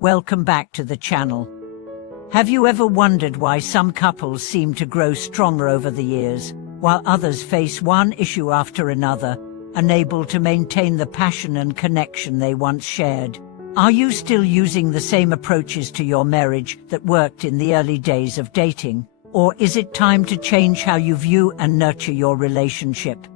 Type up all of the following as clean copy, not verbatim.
Welcome back to the channel. Have you ever wondered why some couples seem to grow stronger over the years, while others face one issue after another, unable to maintain the passion and connection they once shared? Are you still using the same approaches to your marriage that worked in the early days of dating? Or is it time to change how you view and nurture your relationship?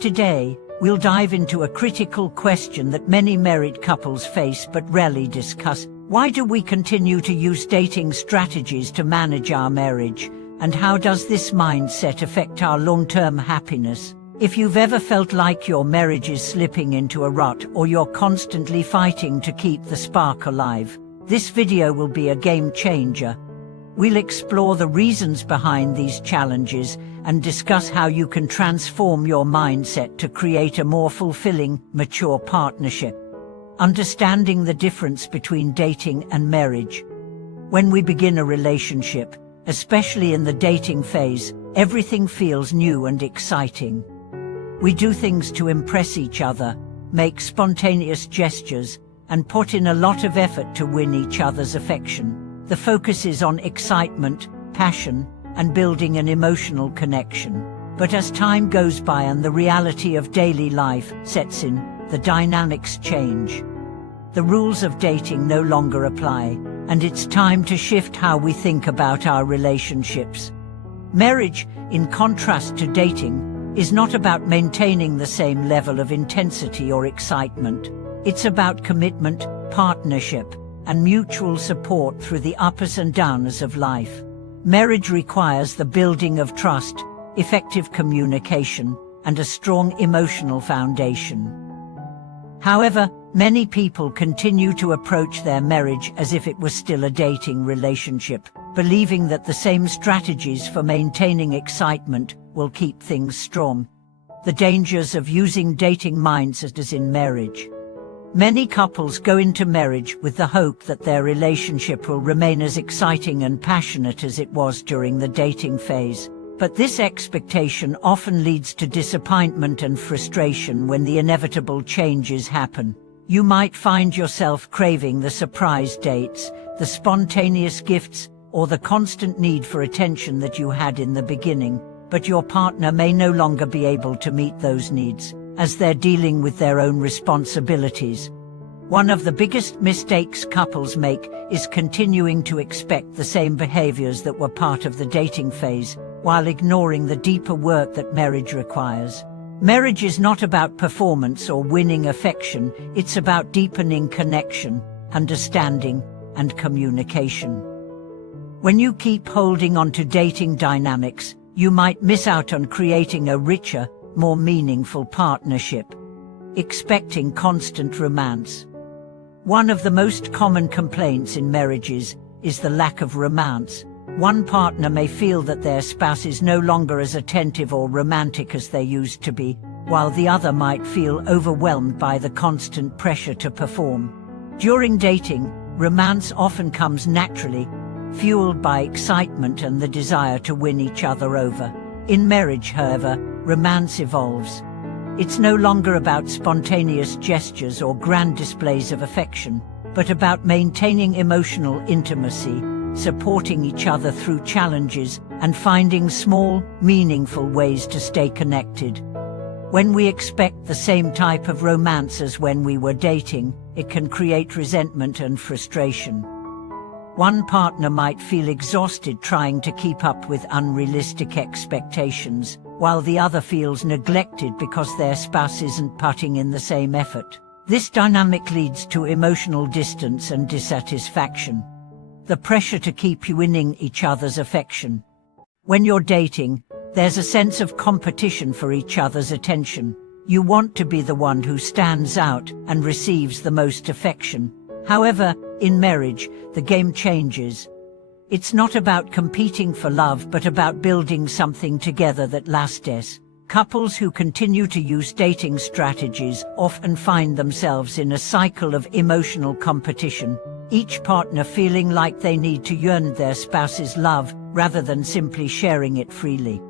Today, we'll dive into a critical question that many married couples face but rarely discuss. Why do we continue to use dating strategies to manage our marriage? And how does this mindset affect our long-term happiness? If you've ever felt like your marriage is slipping into a rut or you're constantly fighting to keep the spark alive, this video will be a game changer. We'll explore the reasons behind these challenges and discuss how you can transform your mindset to create a more fulfilling, mature partnership. Understanding the difference between dating and marriage. When we begin a relationship, especially in the dating phase, everything feels new and exciting. We do things to impress each other, make spontaneous gestures, and put in a lot of effort to win each other's affection. The focus is on excitement, passion, and building an emotional connection. But as time goes by and the reality of daily life sets in, the dynamics change. The rules of dating no longer apply, and it's time to shift how we think about our relationships. Marriage, in contrast to dating, is not about maintaining the same level of intensity or excitement. It's about commitment, partnership, and mutual support through the ups and downs of life. Marriage requires the building of trust, effective communication, and a strong emotional foundation. However, many people continue to approach their marriage as if it was still a dating relationship, believing that the same strategies for maintaining excitement will keep things strong. The dangers of using dating mindset as in marriage. Many couples go into marriage with the hope that their relationship will remain as exciting and passionate as it was during the dating phase. But this expectation often leads to disappointment and frustration when the inevitable changes happen. You might find yourself craving the surprise dates, the spontaneous gifts, or the constant need for attention that you had in the beginning, but your partner may no longer be able to meet those needs, as they're dealing with their own responsibilities. One of the biggest mistakes couples make is continuing to expect the same behaviors that were part of the dating phase, while ignoring the deeper work that marriage requires. Marriage is not about performance or winning affection, it's about deepening connection, understanding, and communication. When you keep holding on to dating dynamics, you might miss out on creating a richer, more meaningful partnership. Expecting constant romance. One of the most common complaints in marriages is the lack of romance. One partner may feel that their spouse is no longer as attentive or romantic as they used to be, while the other might feel overwhelmed by the constant pressure to perform. During dating, romance often comes naturally, fueled by excitement and the desire to win each other over. In marriage, however, romance evolves. It's no longer about spontaneous gestures or grand displays of affection, but about maintaining emotional intimacy, supporting each other through challenges, and finding small, meaningful ways to stay connected. When we expect the same type of romance as when we were dating, it can create resentment and frustration. One partner might feel exhausted trying to keep up with unrealistic expectations, while the other feels neglected because their spouse isn't putting in the same effort. This dynamic leads to emotional distance and dissatisfaction. The pressure to keep winning each other's affection. When you're dating, there's a sense of competition for each other's attention. You want to be the one who stands out and receives the most affection. However, in marriage, the game changes. It's not about competing for love but about building something together that lasts. Couples who continue to use dating strategies often find themselves in a cycle of emotional competition, each partner feeling like they need to earn their spouse's love rather than simply sharing it freely.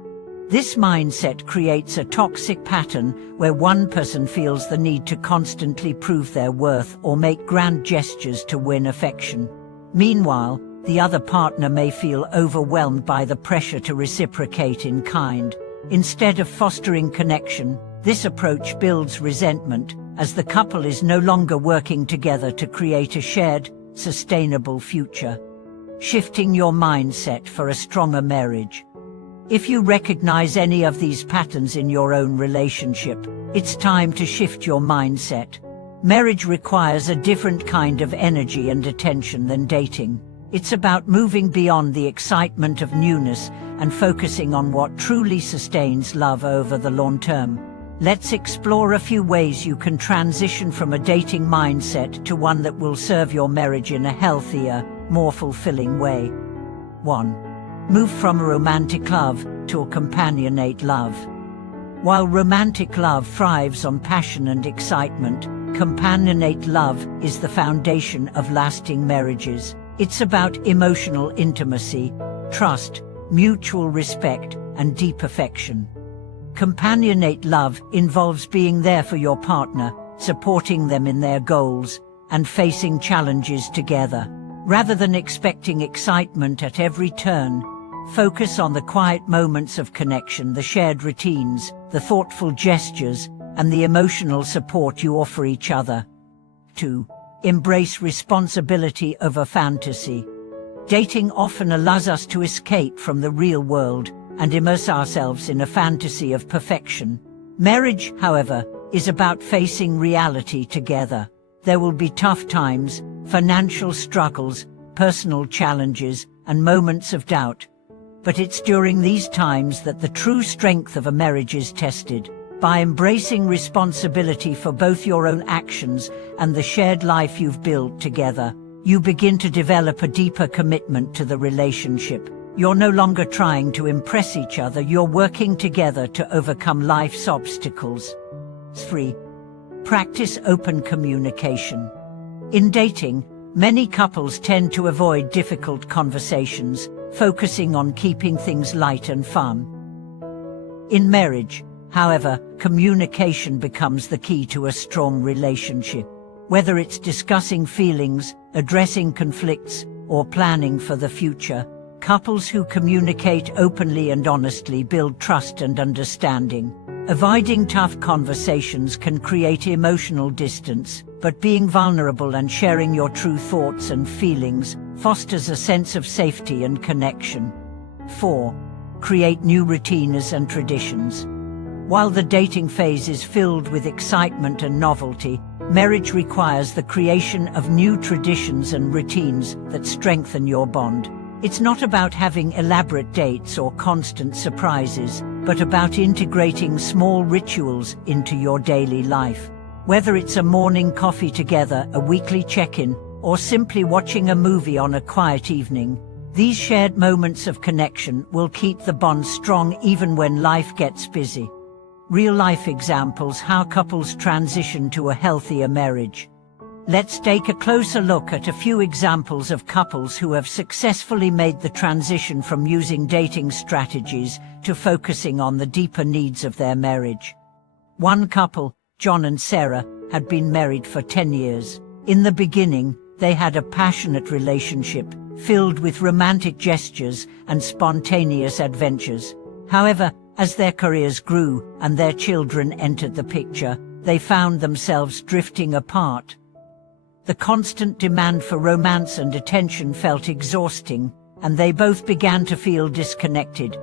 This mindset creates a toxic pattern where one person feels the need to constantly prove their worth or make grand gestures to win affection. Meanwhile, the other partner may feel overwhelmed by the pressure to reciprocate in kind. Instead of fostering connection, this approach builds resentment, as the couple is no longer working together to create a shared, sustainable future. Shifting your mindset for a stronger marriage. If you recognize any of these patterns in your own relationship, it's time to shift your mindset. Marriage requires a different kind of energy and attention than dating. It's about moving beyond the excitement of newness and focusing on what truly sustains love over the long term. Let's explore a few ways you can transition from a dating mindset to one that will serve your marriage in a healthier, more fulfilling way. 1. Move from romantic love to a companionate love. While romantic love thrives on passion and excitement, companionate love is the foundation of lasting marriages. It's about emotional intimacy, trust, mutual respect, and deep affection. Companionate love involves being there for your partner, supporting them in their goals, and facing challenges together. Rather than expecting excitement at every turn, focus on the quiet moments of connection, the shared routines, the thoughtful gestures, and the emotional support you offer each other. 2. Embrace responsibility over fantasy. Dating often allows us to escape from the real world and immerse ourselves in a fantasy of perfection. Marriage, however, is about facing reality together. There will be tough times, financial struggles, personal challenges, and moments of doubt. But it's during these times that the true strength of a marriage is tested. By embracing responsibility for both your own actions and the shared life you've built together, you begin to develop a deeper commitment to the relationship. You're no longer trying to impress each other, you're working together to overcome life's obstacles. 3. Practice open communication. In dating, many couples tend to avoid difficult conversations, focusing on keeping things light and fun. In marriage, however, communication becomes the key to a strong relationship. Whether it's discussing feelings, addressing conflicts, or planning for the future, couples who communicate openly and honestly build trust and understanding. Avoiding tough conversations can create emotional distance, but being vulnerable and sharing your true thoughts and feelings fosters a sense of safety and connection. 4. Create new routines and traditions. While the dating phase is filled with excitement and novelty, marriage requires the creation of new traditions and routines that strengthen your bond. It's not about having elaborate dates or constant surprises, but about integrating small rituals into your daily life. Whether it's a morning coffee together, a weekly check-in, or simply watching a movie on a quiet evening, these shared moments of connection will keep the bond strong even when life gets busy. Real-life examples how couples transition to a healthier marriage. Let's take a closer look at a few examples of couples who have successfully made the transition from using dating strategies to focusing on the deeper needs of their marriage. One couple, John and Sarah, had been married for 10 years. In the beginning, they had a passionate relationship, filled with romantic gestures and spontaneous adventures. However, as their careers grew and their children entered the picture, they found themselves drifting apart. The constant demand for romance and attention felt exhausting, and they both began to feel disconnected.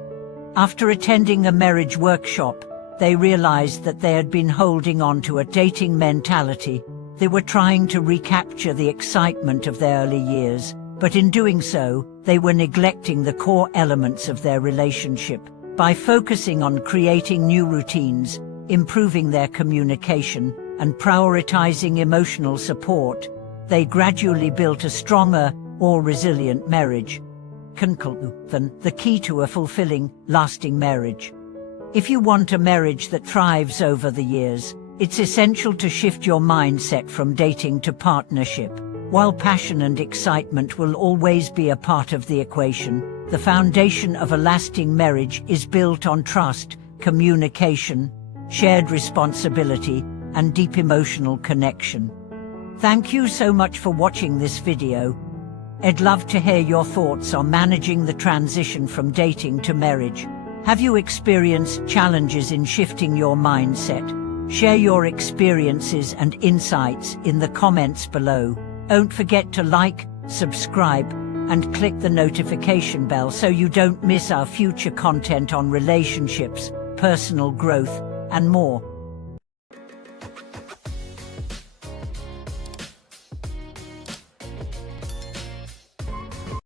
After attending a marriage workshop, they realized that they had been holding on to a dating mentality. They were trying to recapture the excitement of their early years, but in doing so, they were neglecting the core elements of their relationship. By focusing on creating new routines, improving their communication, and prioritizing emotional support, they gradually built a stronger, more resilient marriage. Conclusion: the key to a fulfilling, lasting marriage. If you want a marriage that thrives over the years, it's essential to shift your mindset from dating to partnership. While passion and excitement will always be a part of the equation, The foundation of a lasting marriage is built on trust, communication, shared responsibility, and deep emotional connection. Thank you so much for watching this video. I'd love to hear your thoughts on managing the transition from dating to marriage. Have you experienced challenges in shifting your mindset? Share your experiences and insights in the comments below. Don't forget to like, subscribe, and click the notification bell so you don't miss our future content on relationships, personal growth, and more.